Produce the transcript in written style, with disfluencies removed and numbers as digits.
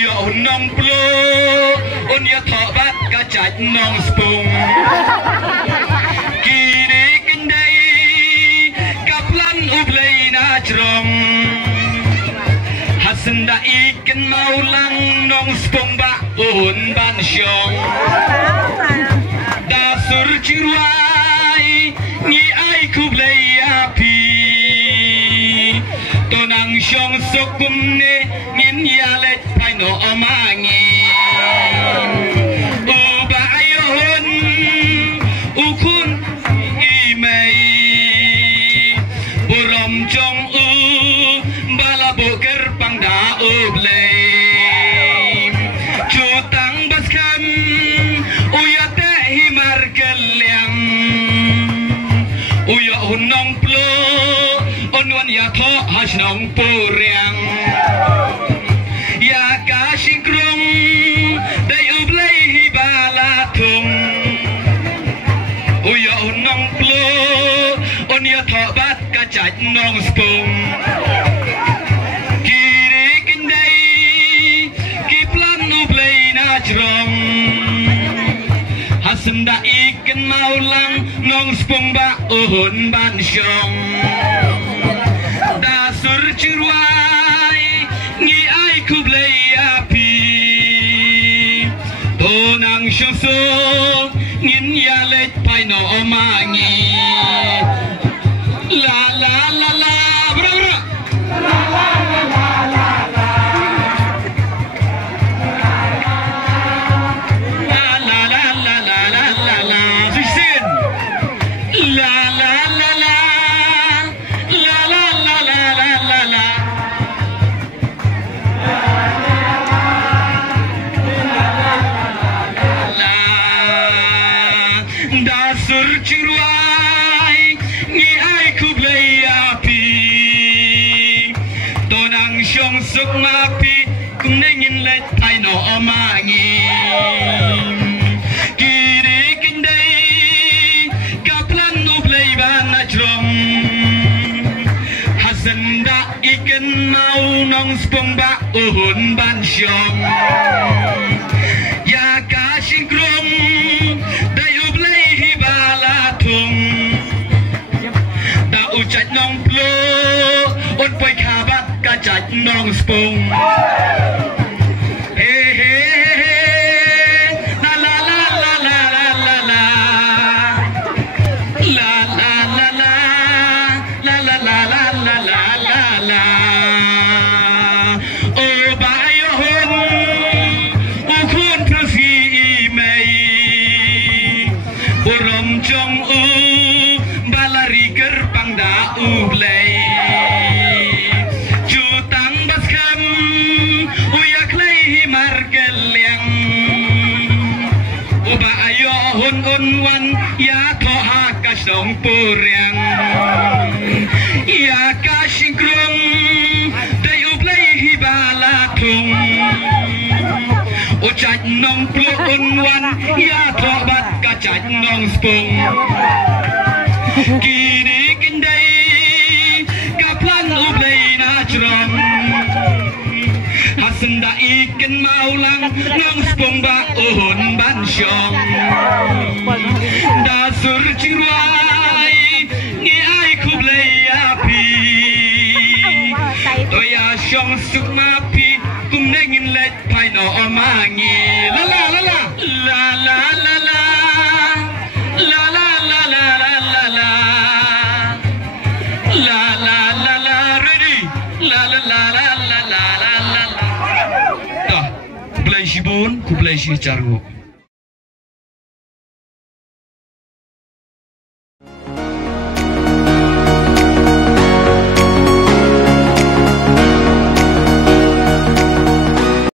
Uya nong plo unya thọ bát cả chạch nong spung kiri kendai kaplan ublay na trong hasenda ikan maulang nong spung ba un ban syong dasur ciruai ni ai kublay api tonang syong sokum ne ngin yalet pai no omangi uba ayun ukun imei burom jong u bala boker pangda ublay jutang baskam uyate himar kelyang uya hunong plo onwan ya tho hasnong puriang ya kasingkrong dai ublay hibala thung uya hunong plo on ya tho bat ka chach nong spung kiri kendai kiplan ublay na jrong hasenda ikan maulang nong spung ba uhun ban syong dasur ciruai ngi ai kublay api tonang syongso ngin yalet pai no omangi la la la la bra bra la la la la la la la la la la la la la Justin la la la la la la la la la la la dasur ciruai ni ai kublay api tonang syong suk mapi kum nengin let pai no omangi kiri kendai kaplan ublay bana jrong hasenda ikan mau nong spung ba uhun ban syong ya kasingkrong dai ublay hibala thung da uchat nong plo on poi khabat ka chach nong spung he he he la la la la la la la la la la la la la la la la la la la o bayon ukun profi mei burom jong u balari gerbang da ublay jutang baskam uyak lay himar kelyang uba ayo hun unwan ya toha kasong puriang ya kasingkrong dai ublay hibala thung uchat nong plo unwan ya thobat ka chach nong spung kini kendai kaplan ublay na jrong hasenda ikan maulang nong spung ba uhun ban syong dasur ciruai ni ai kublay api toya syong suk mapi kum nengin let pai no omangi la la la la la la la la la la la la la la la la la la la ready la la la la la la la la la kublay shibun kublay shi chargo